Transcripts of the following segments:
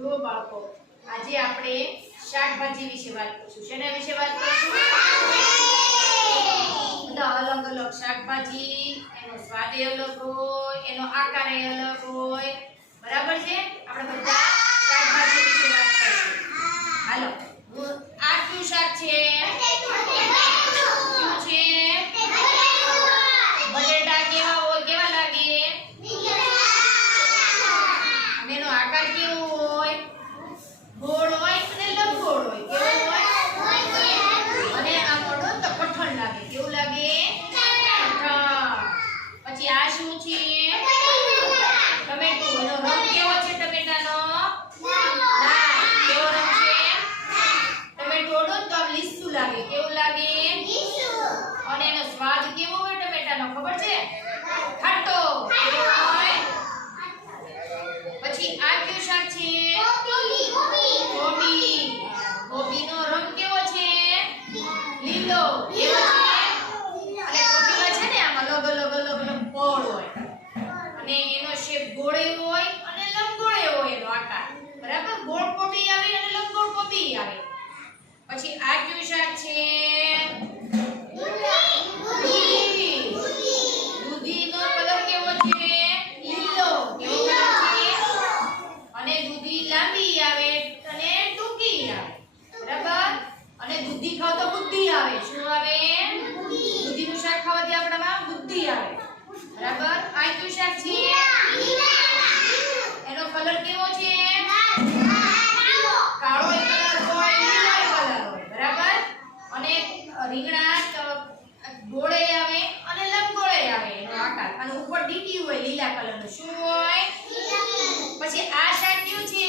જો બાળકો આજે આપણે શાકભાજી વિશે વાત કરીશું. શેના વિશે વાત કરીશું? બધા અલગ અલગ શાકભાજી, એનો સ્વાદ અલગ હોય, એનો આકાર અલગ હોય. બરાબર છે? આપણે બધા શાકભાજી વિશે વાત કરીશું. હાલો, આ કયું શાક છે? કયું છે? બટેટા કેવા હોય, કેવા લાગે? અને એનો આકાર કેવો હોય? ગોળ હોય અને લંબગોળ હોય. કેવો હોય? અને આ મોટો તો કઠણ લાગે. કેવું લાગે? કઠણ. પછી આ શું છે? ટમેટો. એનો રંગ કેવો છે ટમેટાનો? લાલ. કેવો રંગ છે? ટમેટો ઓડો તો આમ લીસું લાગે. કેવું લાગે? અને એનો સ્વાદ કેવો હોય ટમેટાનો ખબર છે? ખાટો. કેવો હોય? પછી આ કયું શાક છે? કોબી. કોબીનો રંગ કેવો છે? લીલો. કેવો છે? અને કોબીમાં છે ને આમ અલગ અલગ ફળ હોય અને એનો શેપ ગોળે હોય અને લંબગોળે હોય એનો આકાર. બરાબર? ગોળ કોબી આવે અને લંબગોળ કોબી આવે. પછી આ કયું શાક છે? દૂધીનો કલર કેવો છે? લીલો. કેવો કલર છે? અને દૂધી લાંબી આવે અને ટૂંકી આવે. બરાબર? અને દૂધી ખાવ તો બુદ્ધિ આવે. શું આવે? દૂધીનું શાક ખાવાથી આપણામાં બુદ્ધિ આવે. બરાબર? આ કયું શાક છે? એનો કલર કેવો છે? કાળો કલર હોય, લીલો કલર હોય. બરાબર? અને રીંગણા ગોળે આવે અને લંબગોળે આવે એનો આકાર. અને ઉપર ડીટી હોય લીલા કલરનું. શું હોય? પછી આ શાક કયું છે?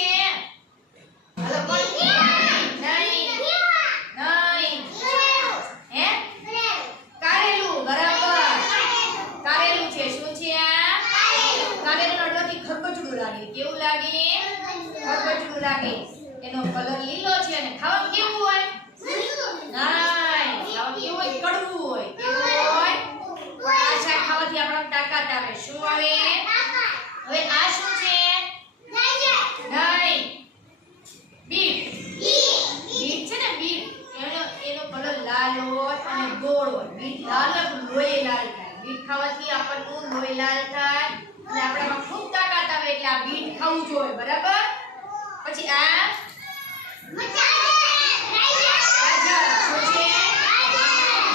હાલો બોલ. નહીં. હે? કારેલું. બરાબર. કારેલું છે. શું છે આ? કારેલું અડવાથી ખરબચડું લાગે. કેવું લાગે? ખરબચડું લાગે. એનો કલર લીલો છે અને ખાવામાં કેવું હોય? નહીં. ખાવામાં કેવું હોય? કડવું હોય. કેવું હોય? આ શાક ખાવાથી આપણને તાકાત આવે. શું આવે? હવે આ શું છે? નહીં. બીટ. બીટ છે ને બીટ. એનો કલર લાલ હોય અને ગોળ હોય. બીટ લાલ લોહી લાલ થાય. બીટ ખાવાથી આપણનું લોહી લાલ થાય અને આપણામાં ખૂબ તાકાત આવે. એટલે આ બીટ ખાવું જોઈએ. બરાબર? પછી આ ગાજર. શું છે?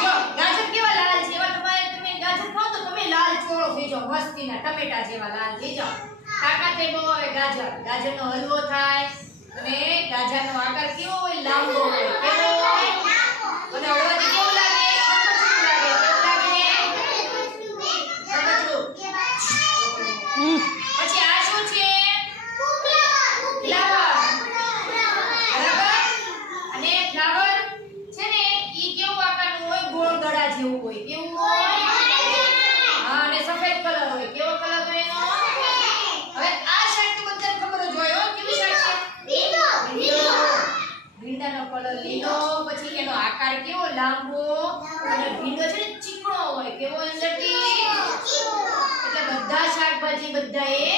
જો ગાજર કેવા લાલ છે? એવા તમે ગાજર ખાઓ તો તમે લાલ ચોળો થઈ જાઓ. મસ્તીના ટમેટા જેવા લાલ થઈ જાઓ. તાકાત એ બહુ આવે. ગાજરનો હલવો થાય અને ગાજરનો આકાર કેવો હોય? લાંબો હોય. કેવો હોય? અને હળવાથી કેવું લાગે? ખરબચડું લાગે. કેવું લાગે? પછી આ શું છે? ફ્લાવર. બરાબર? અને ફ્લાવર છે ને ઈ કેવું આકારનું હોય? ગોળ ગળા જેવું હોય. કેવું હોય? હા, અને સફેદ કલર હોય. કેવો કલર હોય એનો? હવે આ શાક તો બધાને ખબર જ હોય. કેવું શાક છે? ભીંડાનો કલર લીલો. પછી એનો આકાર કેવો? લાંબો. અને ભીંડો છે ને ચીકણો હોય. કેવો અંદરથી? એટલે બધા શાકભાજી બધાએ